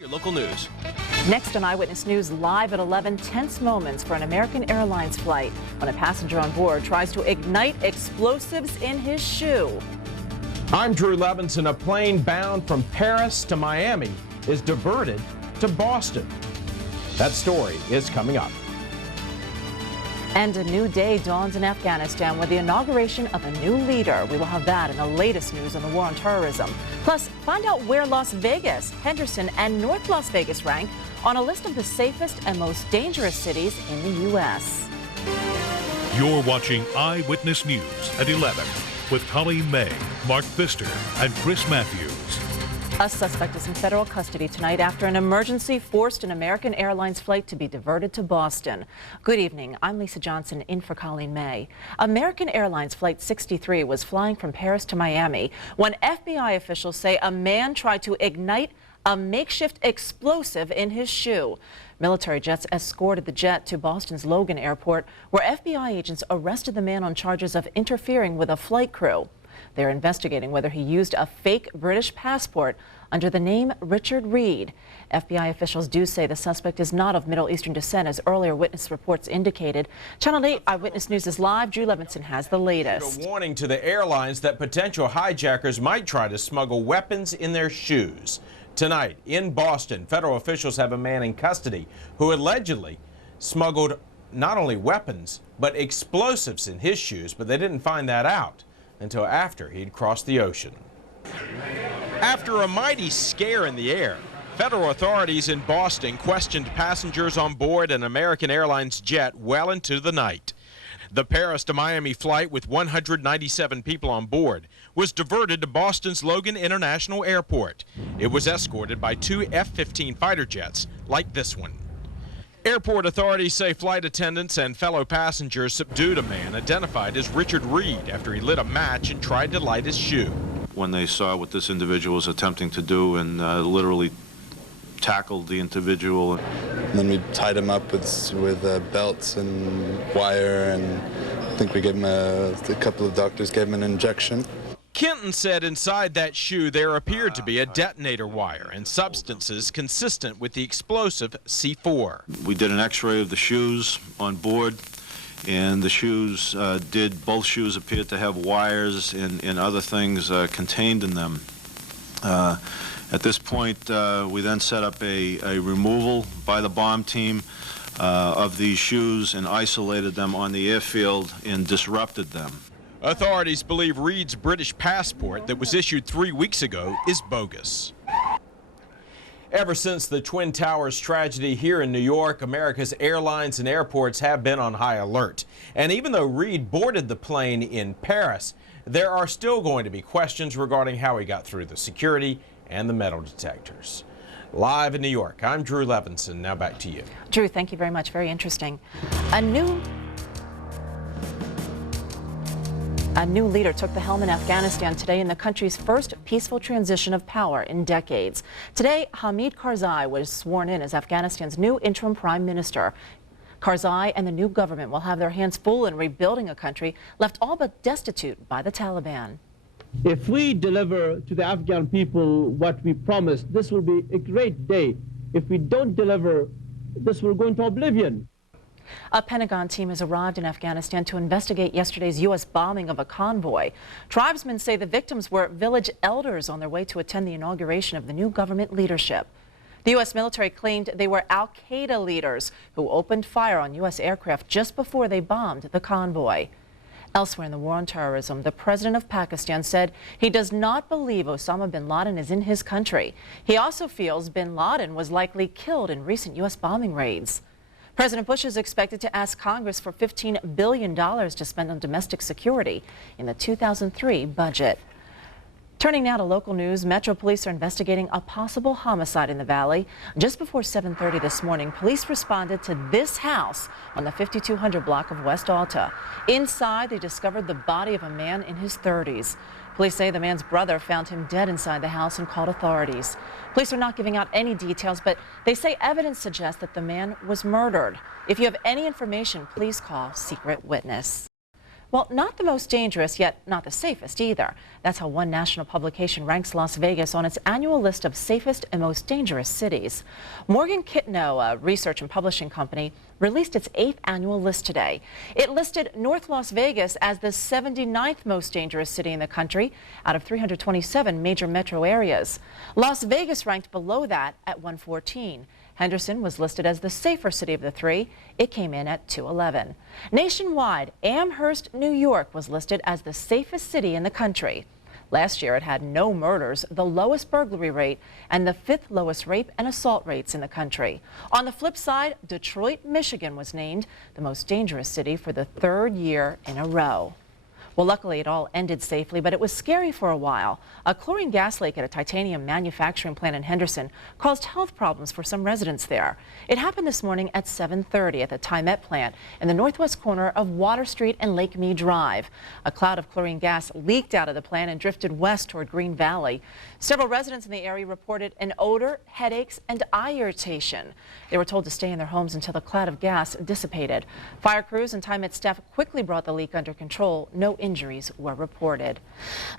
Your local news. Next on Eyewitness News, live at 11, tense moments for an American Airlines flight when a passenger on board tries to ignite explosives in his shoe. I'm Drew Levinson. A plane bound from Paris to Miami is diverted to Boston. That story is coming up. And a new day dawns in Afghanistan with the inauguration of a new leader. We will have that in the latest news on the war on terrorism. Plus, find out where Las Vegas, Henderson, and North Las Vegas rank on a list of the safest and most dangerous cities in the U.S. You're watching Eyewitness News at 11 with Colleen May, Mark Pfister, and Chris Matthews. A suspect is in federal custody tonight after an emergency forced an American Airlines flight to be diverted to Boston. Good evening. I'm Lisa Johnson in for Colleen May. American Airlines Flight 63 was flying from Paris to Miami when FBI officials say a man tried to ignite a makeshift explosive in his shoe. Military jets escorted the jet to Boston's Logan Airport, where FBI agents arrested the man on charges of interfering with a flight crew. They're investigating whether he used a fake British passport under the name Richard Reid. FBI officials do say the suspect is not of Middle Eastern descent, as earlier witness reports indicated. Channel 8 Eyewitness News is live. Drew Levinson has the latest. A warning to the airlines that potential hijackers might try to smuggle weapons in their shoes. Tonight in Boston, federal officials have a man in custody who allegedly smuggled not only weapons but explosives in his shoes, but they didn't find that out until after he'd crossed the ocean. After a mighty scare in the air, federal authorities in Boston questioned passengers on board an American Airlines jet well into the night. The Paris to Miami flight with 197 people on board was diverted to Boston's Logan International Airport. It was escorted by two F-15 fighter jets like this one. Airport authorities say flight attendants and fellow passengers subdued a man identified as Richard Reid after he lit a match and tried to light his shoe. When they saw what this individual was attempting to do and literally tackled the individual. And then we tied him up with belts and wire, and I think we gave him a couple of doctors gave him an injection. Kenton said inside that shoe there appeared to be a detonator wire and substances consistent with the explosive C4. We did an x-ray of the shoes on board, and the shoes both shoes appeared to have wires and other things contained in them. At this point, we then set up a removal by the bomb team of these shoes and isolated them on the airfield and disrupted them. Authorities believe Reid's British passport that was issued 3 weeks ago is bogus. Ever since the Twin Towers tragedy here in New York, America's airlines and airports have been on high alert. And even though Reid boarded the plane in Paris, there are still going to be questions regarding how he got through the security and the metal detectors. Live in New York, I'm Drew Levinson. Now back to you. Drew, thank you very much. Very interesting. A new leader took the helm in Afghanistan today in the country's first peaceful transition of power in decades. Today, Hamid Karzai was sworn in as Afghanistan's new interim prime minister. Karzai and the new government will have their hands full in rebuilding a country left all but destitute by the Taliban. If we deliver to the Afghan people what we promised, this will be a great day. If we don't deliver, this will go into oblivion. A Pentagon team has arrived in Afghanistan to investigate yesterday's U.S. bombing of a convoy. Tribesmen say the victims were village elders on their way to attend the inauguration of the new government leadership. The U.S. military claimed they were al-Qaeda leaders who opened fire on U.S. aircraft just before they bombed the convoy. Elsewhere in the war on terrorism, the president of Pakistan said he does not believe Osama bin Laden is in his country. He also feels bin Laden was likely killed in recent U.S. bombing raids. President Bush is expected to ask Congress for $15 billion to spend on domestic security in the 2003 budget. Turning now to local news, Metro Police are investigating a possible homicide in the valley. Just before 7:30 this morning, police responded to this house on the 5200 block of West Alta. Inside, they discovered the body of a man in his 30s. Police say the man's brother found him dead inside the house and called authorities. Police are not giving out any details, but they say evidence suggests that the man was murdered. If you have any information, please call Secret Witness. Well, not the most dangerous, yet not the safest either. That's how one national publication ranks Las Vegas on its annual list of safest and most dangerous cities. Morgan Kitno, a research and publishing company, released its 8th annual list today. It listed North Las Vegas as the 79th most dangerous city in the country out of 327 major metro areas. Las Vegas ranked below that at 114. Henderson was listed as the safer city of the three. It came in at 211. Nationwide, Amherst, New York was listed as the safest city in the country. Last year, it had no murders, the lowest burglary rate, and the 5th lowest rape and assault rates in the country. On the flip side, Detroit, Michigan was named the most dangerous city for the 3rd year in a row. Well, luckily, it all ended safely, but it was scary for a while. A chlorine gas leak at a titanium manufacturing plant in Henderson caused health problems for some residents there. It happened this morning at 7:30 at the Timet plant in the northwest corner of Water Street and Lake Mead Drive. A cloud of chlorine gas leaked out of the plant and drifted west toward Green Valley. Several residents in the area reported an odor, headaches, and eye irritation. They were told to stay in their homes until the cloud of gas dissipated. Fire crews and Timet staff quickly brought the leak under control. No injuries were reported.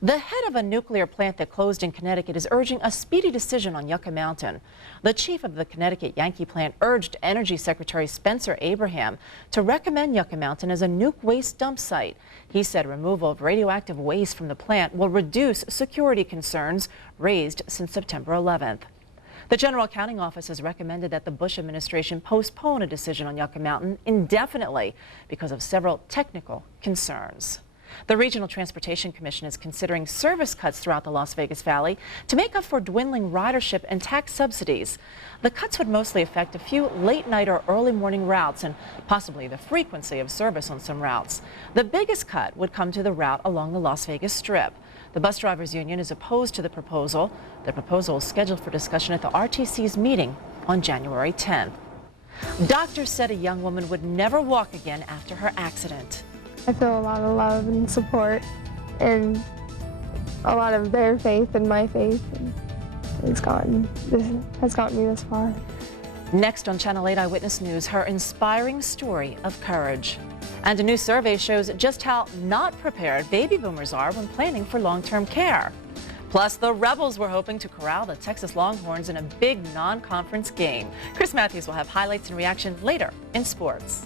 The head of a nuclear plant that closed in Connecticut is urging a speedy decision on Yucca Mountain. The chief of the Connecticut Yankee plant urged Energy Secretary Spencer Abraham to recommend Yucca Mountain as a nuke waste dump site. He said removal of radioactive waste from the plant will reduce security concerns raised since September 11th. The General Accounting Office has recommended that the Bush administration postpone a decision on Yucca Mountain indefinitely because of several technical concerns. The Regional Transportation Commission is considering service cuts throughout the Las Vegas Valley to make up for dwindling ridership and tax subsidies. The cuts would mostly affect a few late-night or early morning routes and possibly the frequency of service on some routes. The biggest cut would come to the route along the Las Vegas Strip. The Bus Drivers Union is opposed to the proposal. The proposal is scheduled for discussion at the RTC's meeting on January 10th. Doctors said a young woman would never walk again after her accident. I feel a lot of love and support and a lot of their faith and my faith, and this has gotten me this far. Next on Channel 8 Eyewitness News, her inspiring story of courage. And a new survey shows just how not prepared baby boomers are when planning for long-term care. Plus, the Rebels were hoping to corral the Texas Longhorns in a big non-conference game. Chris Matthews will have highlights and reaction later in sports.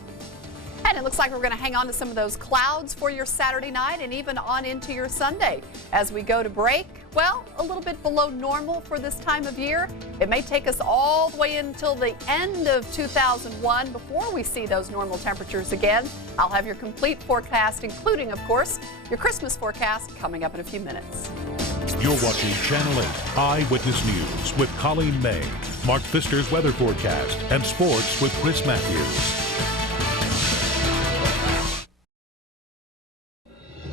And it looks like we're going to hang on to some of those clouds for your Saturday night and even on into your Sunday. As we go to break, well, a little bit below normal for this time of year. It may take us all the way until the end of 2001 before we see those normal temperatures again. I'll have your complete forecast, including, of course, your Christmas forecast coming up in a few minutes. You're watching Channel 8 Eyewitness News with Colleen May, Mark Pfister's weather forecast, and sports with Chris Matthews.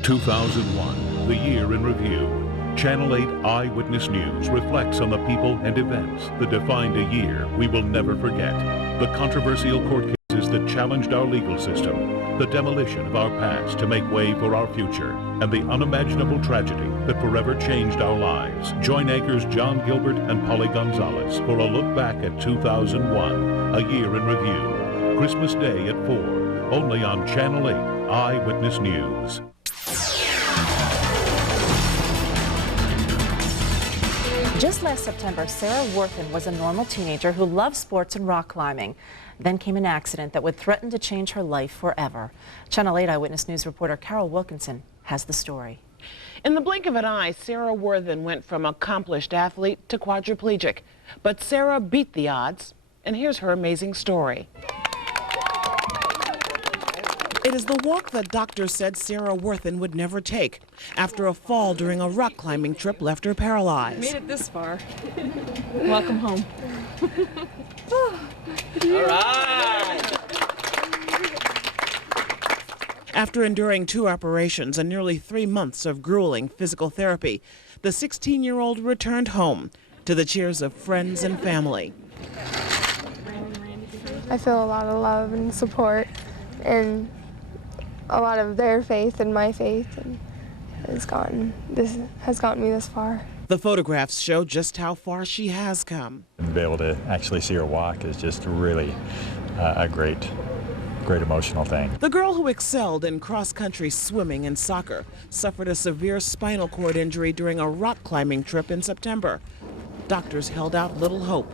2001, the year in review. Channel 8 Eyewitness News reflects on the people and events that defined a year we will never forget. The controversial court cases that challenged our legal system, the demolition of our past to make way for our future, and the unimaginable tragedy that forever changed our lives. Join anchors John Gilbert and Polly Gonzalez for a look back at 2001, a year in review. Christmas Day at 4, only on Channel 8 Eyewitness News. Just last September, Sarah Worthen was a normal teenager who loved sports and rock climbing. Then came an accident that would threaten to change her life forever. Channel 8 Eyewitness News reporter Carol Wilkinson has the story. In the blink of an eye, Sarah Worthen went from accomplished athlete to quadriplegic. But Sarah beat the odds, and here's her amazing story. It is the walk that doctors said Sarah Worthen would never take after a fall during a rock climbing trip left her paralyzed. Made it this far. Welcome home. All right. After enduring 2 operations and nearly 3 months of grueling physical therapy, the 16-year-old returned home to the cheers of friends and family. I feel a lot of love and support and a lot of their faith and my faith, and this has gotten me this far. The photographs show just how far she has come. To be able to actually see her walk is just really a great great emotional thing. The girl who excelled in cross-country swimming and soccer suffered a severe spinal cord injury during a rock climbing trip in September. Doctors held out little hope,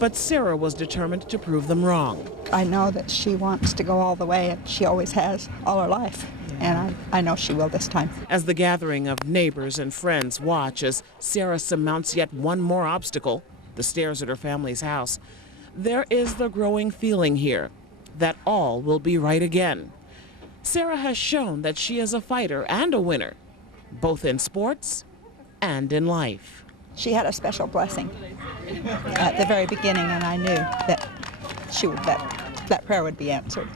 but Sarah was determined to prove them wrong. I know that she wants to go all the way, and she always has all her life. And I know she will this time. As the gathering of neighbors and friends watch as Sarah surmounts yet one more obstacle, the stairs at her family's house, there is the growing feeling here that all will be right again. Sarah has shown that she is a fighter and a winner, both in sports and in life. She had a special blessing at the very beginning, and I knew that that prayer would be answered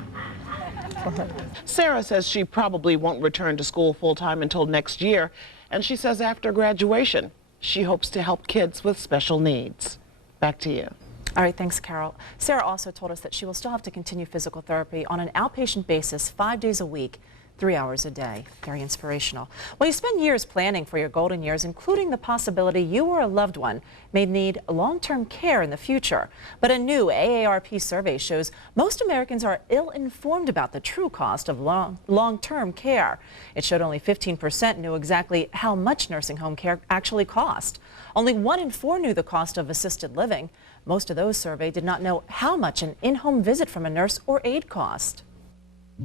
for her. Sarah says she probably won't return to school full-time until next year, and she says after graduation, she hopes to help kids with special needs. Back to you. All right, thanks, Carol. Sarah also told us that she will still have to continue physical therapy on an outpatient basis 5 days a week, 3 hours a day. Very inspirational. Well, you spend years planning for your golden years, including the possibility you or a loved one may need long-term care in the future. But a new AARP survey shows most Americans are ill-informed about the true cost of long-term care. It showed only 15% knew exactly how much nursing home care actually cost. Only 1 in 4 knew the cost of assisted living. Most of those surveyed did not know how much an in-home visit from a nurse or aide cost.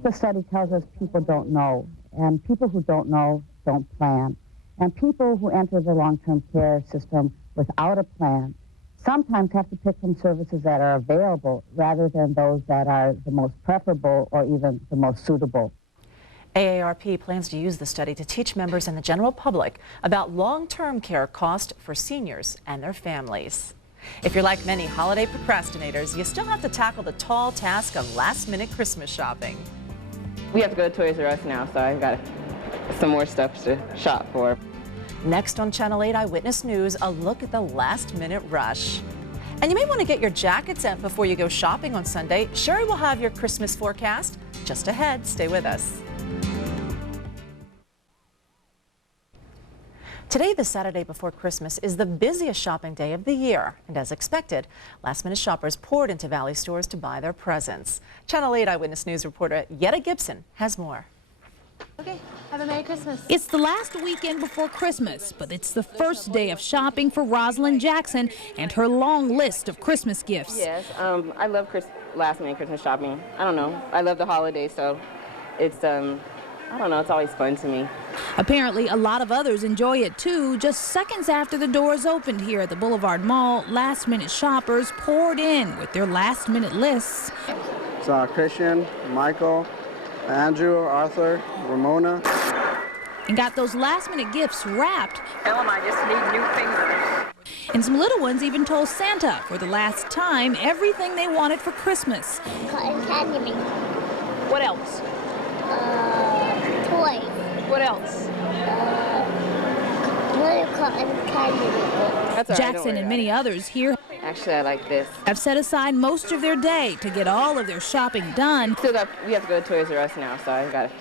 The study tells us people don't know, and people who don't know don't plan. And people who enter the long-term care system without a plan sometimes have to pick from services that are available rather than those that are the most preferable or even the most suitable. AARP plans to use the study to teach members and the general public about long-term care cost for seniors and their families. If you're like many holiday procrastinators, you still have to tackle the tall task of last-minute Christmas shopping. We have to go to Toys R Us now, so I've got some more stuff to shop for. Next on Channel 8 Eyewitness News, a look at the last-minute rush. And you may want to get your jacket sent before you go shopping on Sunday. Sherry will have your Christmas forecast just ahead. Stay with us. Today, the Saturday before Christmas, is the busiest shopping day of the year. And as expected, last-minute shoppers poured into Valley stores to buy their presents. Channel 8 Eyewitness News reporter Yetta Gibson has more. Okay, have a Merry Christmas. It's the last weekend before Christmas, but it's the first day of shopping for Rosalind Jackson and her long list of Christmas gifts. Yes, I love last-minute Christmas shopping. I don't know. I love the holidays, so it's, I don't know, it's always fun to me. Apparently, a lot of others enjoy it too. Just seconds after the doors opened here at the Boulevard Mall, last-minute shoppers poured in with their last-minute lists. It's Christian, Michael, Andrew, Arthur, Ramona. And got those last-minute gifts wrapped. Tell them I just need new fingers. And some little ones even told Santa for the last time everything they wanted for Christmas. Cotton candy. What else? Toys. What else? Cotton candy. Jackson and many others here Actually, I like this. have set aside most of their day to get all of their shopping done. We have to go to Toys R Us now, so I've got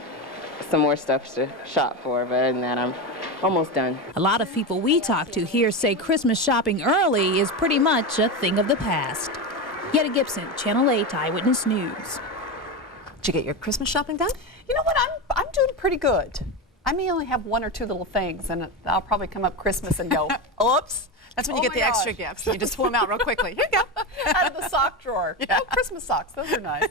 some more stuff to shop for, but other than that, I'm almost done. A lot of people we talk to here say Christmas shopping early is pretty much a thing of the past. Yetta Gibson, Channel 8 Eyewitness News. Did you get your Christmas shopping done? You know what? I'm doing pretty good. I may only have 1 or 2 little things, and I'll probably come up Christmas and go, oops. That's when you get the extra gifts. You just pull them out real quickly. Here you go. Out of the sock drawer. Yeah. Oh, Christmas socks. Those are nice.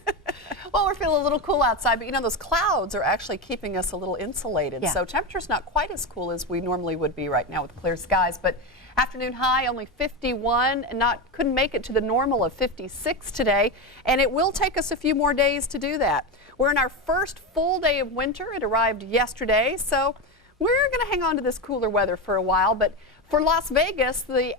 Well, we're feeling a little cool outside, but you know, those clouds are actually keeping us a little insulated. Yeah. So temperature's not quite as cool as we normally would be right now with clear skies. But afternoon high only 51, and couldn't make it to the normal of 56 today. And it will take us a few more days to do that. We're in our first full day of winter. It arrived yesterday, so we're going to hang on to this cooler weather for a while. But for Las Vegas, the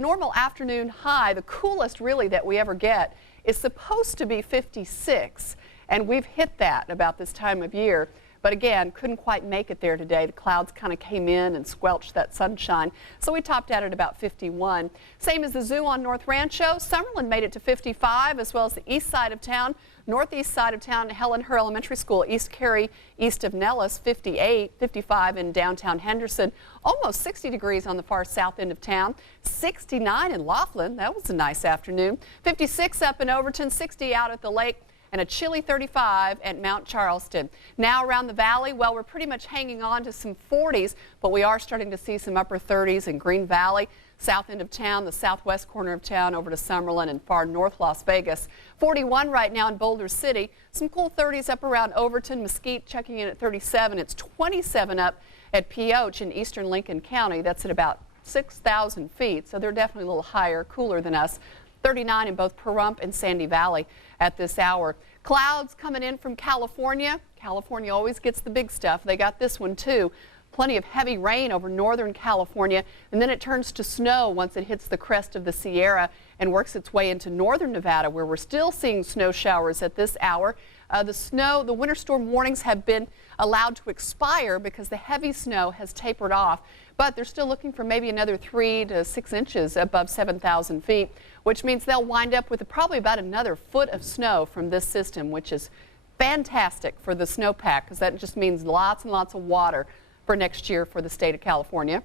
normal afternoon high, the coolest really that we ever get, is supposed to be 56. And we've hit that about this time of year. But again, couldn't quite make it there today. The clouds kind of came in and squelched that sunshine. So we topped out at about 51. Same as the zoo on North Rancho. Summerlin made it to 55, as well as the east side of town. Northeast side of town, Helen Her Elementary School, East Cary, east of Nellis, 58, 55 in downtown Henderson, almost 60 degrees on the far south end of town, 69 in Laughlin. That was a nice afternoon. 56 up in Overton, 60 out at the lake. and a chilly 35 at Mount Charleston. Now around the valley, well, we're pretty much hanging on to some 40s, but we are starting to see some upper 30s in Green Valley, south end of town, the southwest corner of town over to Summerlin and far north Las Vegas. 41 right now in Boulder City. Some cool 30s up around Overton, Mesquite checking in at 37. It's 27 up at Pioche in eastern Lincoln County. That's at about 6,000 feet, so they're definitely a little higher, cooler than us. 39 in both Pahrump and Sandy Valley at this hour. Clouds coming in from California. California always gets the big stuff. They got this one too. Plenty of heavy rain over northern California, and then it turns to snow once it hits the crest of the Sierra and works its way into northern Nevada, where we're still seeing snow showers at this hour. The winter storm warnings have been allowed to expire because the heavy snow has tapered off, but they're still looking for maybe another 3 to 6 inches above 7,000 feet, which means they'll wind up with probably about another foot of snow from this system, which is fantastic for the snowpack because that just means lots and lots of water for next year for the state of California.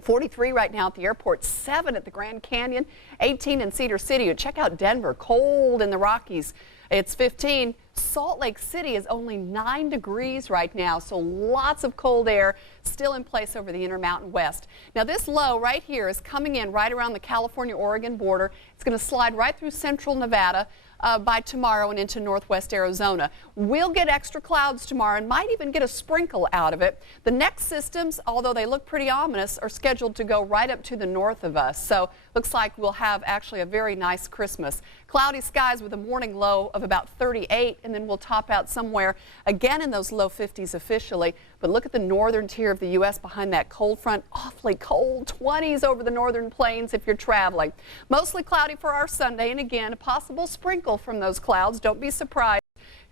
43 right now at the airport, 7 at the Grand Canyon, 18 in Cedar City. Check out Denver, cold in the Rockies. It's 15. Salt Lake City is only 9 degrees right now, so lots of cold air still in place over the Intermountain West. Now this low right here is coming in right around the California-Oregon border. It's going to slide right through central Nevada by tomorrow and into northwest Arizona. We'll get extra clouds tomorrow and might even get a sprinkle out of it. The next systems, although they look pretty ominous, are scheduled to go right up to the north of us. So looks like we'll have actually a very nice Christmas. Cloudy skies with a morning low of about 38, and then we'll top out somewhere again in those low 50s officially. But look at the northern tier of the U.S. behind that cold front, awfully cold, 20s over the northern plains if you're traveling. Mostly cloudy for our Sunday, and again, a possible sprinkle from those clouds. Don't be surprised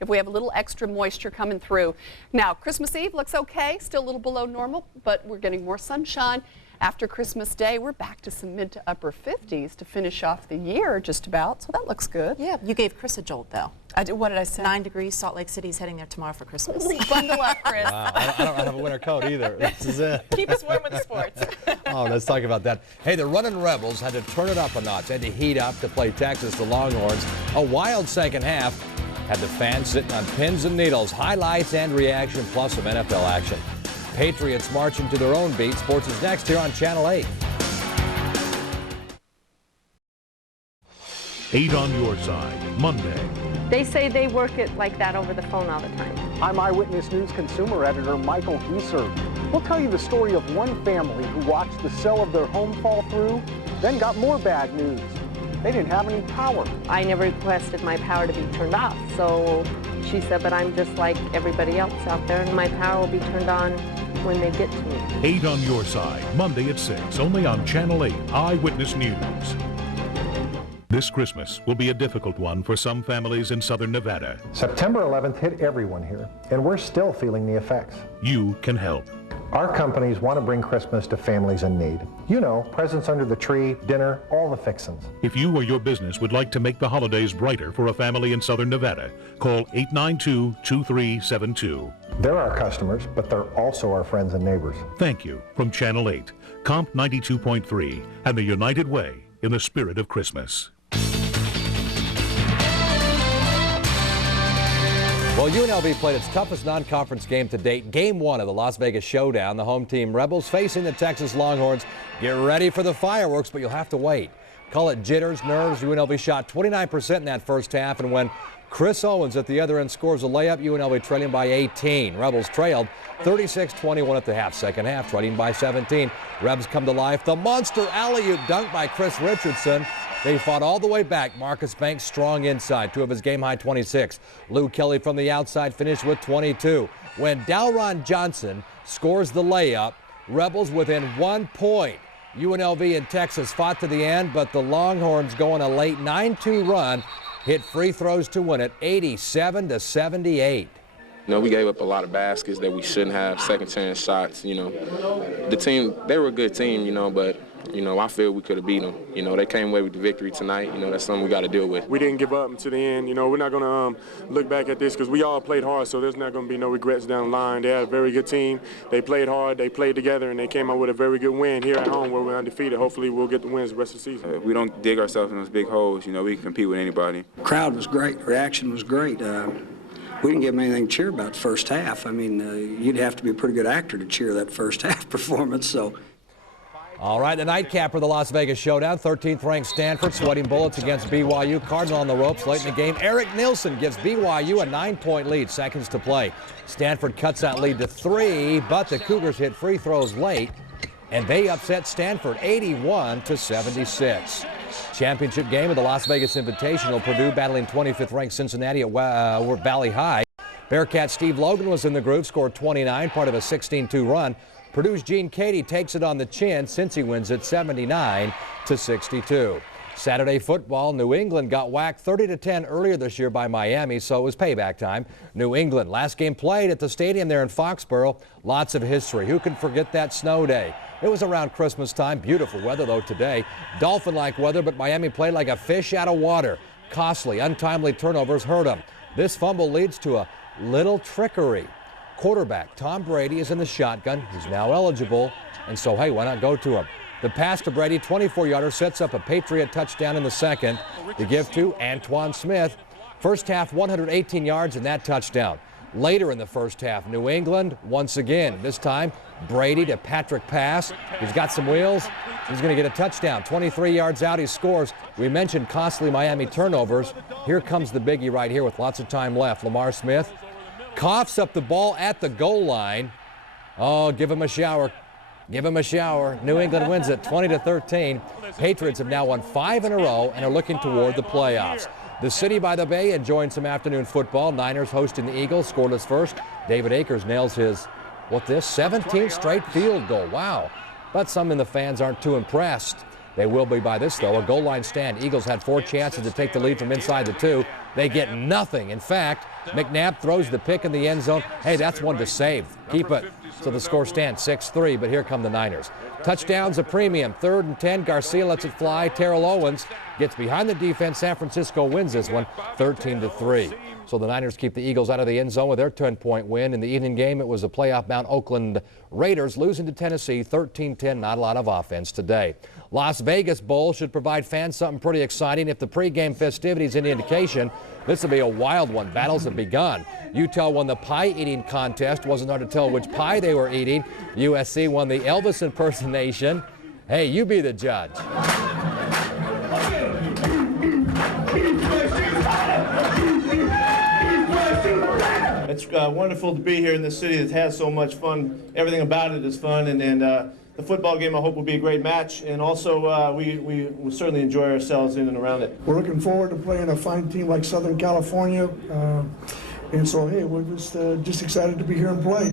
if we have a little extra moisture coming through. Now, Christmas Eve looks okay, still a little below normal, but we're getting more sunshine. After Christmas Day, we're back to some mid to upper 50s to finish off the year just about, so that looks good. Yeah, you gave Chris a jolt, though. What did I say? 9 degrees, Salt Lake City's heading there tomorrow for Christmas. Bundle up, Chris. Wow, I don't have a winter coat either. This is it. Keep us warm with the sports. Oh, let's talk about that. Hey, the running Rebels had to turn it up a notch, had to heat up to play Texas, the Longhorns. A wild second half had the fans sitting on pins and needles. Highlights and reaction, plus some NFL action. Patriots marching to their own beat. Sports is next here on Channel 8. 8 on your side, Monday. They say they work it like that over the phone all the time. I'm Eyewitness News consumer editor Michael Gieser. We'll tell you the story of one family who watched the sale of their home fall through, then got more bad news. They didn't have any power. I never requested my power to be turned off, so she said, but I'm just like everybody else out there, and my power will be turned on when they get to me. 8 on your side, Monday at 6, only on Channel 8 Eyewitness News. This Christmas will be a difficult one for some families in southern Nevada. September 11th hit everyone here, and we're still feeling the effects. You can help. Our companies want to bring Christmas to families in need. You know, presents under the tree, dinner, all the fixins. If you or your business would like to make the holidays brighter for a family in southern Nevada, call 892-2372. They're our customers, but they're also our friends and neighbors. Thank you from Channel 8, Comp 92.3, and the United Way in the spirit of Christmas. Well, UNLV played its toughest non-conference game to date, Game 1 of the Las Vegas Showdown. The home team Rebels facing the Texas Longhorns. Get ready for the fireworks, but you'll have to wait. Call it jitters, nerves. UNLV shot 29% in that first half, and when Chris Owens at the other end scores a layup, UNLV trailing by 18. Rebels trailed 36-21 at the half. Second half, trailing by 17. Rebs come to life. The monster alley-oop dunk by Chris Richardson. They fought all the way back. Marcus Banks strong inside, 2 of his game-high 26. Lou Kelly from the outside finished with 22. When Dalron Johnson scores the layup, Rebels within 1 point. UNLV and Texas fought to the end, but the Longhorns go on a late 9-2 run, hit free throws to win it, 87-78. You know, we gave up a lot of baskets that we shouldn't have, second chance shots, you know. The team, they were a good team, you know, but You know, I feel we could have beat them. You know, they came away with the victory tonight. You know, that's something we got to deal with. We didn't give up until the end. You know, we're not going to look back at this because we all played hard, so there's not going to be no regrets down the line. They had a very good team. They played hard, they played together, and they came out with a very good win here at home where we're undefeated. Hopefully we'll get the wins the rest of the season. If we don't dig ourselves in those big holes, you know, we can compete with anybody. Crowd was great. Reaction was great. We didn't give them anything to cheer about the first half. I mean, you'd have to be a pretty good actor to cheer that first half performance. So. All right, the nightcap for the Las Vegas Showdown. 13th ranked Stanford sweating bullets against BYU. Cardinal on the ropes late in the game. Eric Nielsen gives BYU a 9-point lead. Seconds to play. Stanford cuts that lead to 3, but the Cougars hit free throws late, and they upset Stanford 81-76. Championship game of the Las Vegas Invitational. Purdue battling 25th ranked Cincinnati at Valley High. Bearcat Steve Logan was in the group, scored 29, part of a 16-2 run. Purdue's Gene Cady takes it on the chin since he wins it 79-62. Saturday football, New England got whacked 30-10 earlier this year by Miami, so it was payback time. New England, last game played at the stadium there in Foxborough. Lots of history. Who can forget that snow day? It was around Christmas time. Beautiful weather, though, today. Dolphin-like weather, but Miami played like a fish out of water. Costly, untimely turnovers hurt them. This fumble leads to a little trickery. Quarterback Tom Brady is in the shotgun. He's now eligible, and so, hey, why not go to him? The pass to Brady, 24-yarder, sets up a Patriot touchdown in the second. The give to Antoine Smith. First half, 118 yards and that touchdown. Later in the first half, New England once again. This time, Brady to Patrick Pass. He's got some wheels. He's going to get a touchdown. 23 yards out, he scores. We mentioned costly Miami turnovers. Here comes the biggie right here with lots of time left. Lamar Smith coughs up the ball at the goal line. Oh, give him a shower. Give him a shower. New England wins it 20-13. Patriots have now won 5 in a row and are looking toward the playoffs. The City by the Bay enjoying some afternoon football. Niners hosting the Eagles, scoreless first. David Akers nails his, 17th straight field goal. Wow. But some in the fans aren't too impressed. They will be by this, though. A goal line stand. Eagles had 4 chances to take the lead from inside the 2. They get nothing. In fact, McNabb throws the pick in the end zone. Hey, that's one to save. Keep it. So the score stands 6-3, but here come the Niners. Touchdowns a premium. 3rd and 10. Garcia lets it fly. Terrell Owens gets behind the defense. San Francisco wins this one 13-3. So the Niners keep the Eagles out of the end zone with their 10-point win. In the evening game, it was a playoff-bound Oakland Raiders losing to Tennessee 13-10. Not a lot of offense today. Las Vegas Bowl should provide fans something pretty exciting. If the pregame festivities any indication, this will be a wild one. Battles have begun. Utah won the pie-eating contest. Wasn't hard to tell which pie they were eating. USC won the Elvis impersonation. Hey, you be the judge. It's wonderful to be here in this city that has so much fun. Everything about it is fun, and the football game I hope will be a great match, and also we will certainly enjoy ourselves in and around it. We're looking forward to playing a fine team like Southern California, and so hey, we're just excited to be here and play.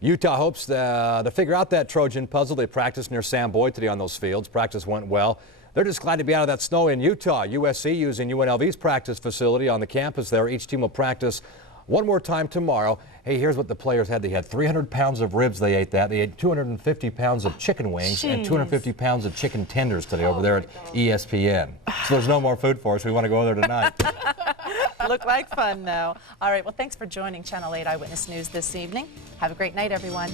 Utah hopes to figure out that Trojan puzzle. They practiced near Sam Boyd today on those fields. Practice went well. They're just glad to be out of that snow in Utah. USC using UNLV's practice facility on the campus there. Each team will practice one more time tomorrow. Hey, here's what the players had. They had 300 pounds of ribs. They ate that. They ate 250 pounds of chicken wings and 250 pounds of chicken tenders today over there at ESPN. So there's no more food for us. We want to go there tonight. Look like fun, though. All right, well, thanks for joining Channel 8 Eyewitness News this evening. Have a great night, everyone.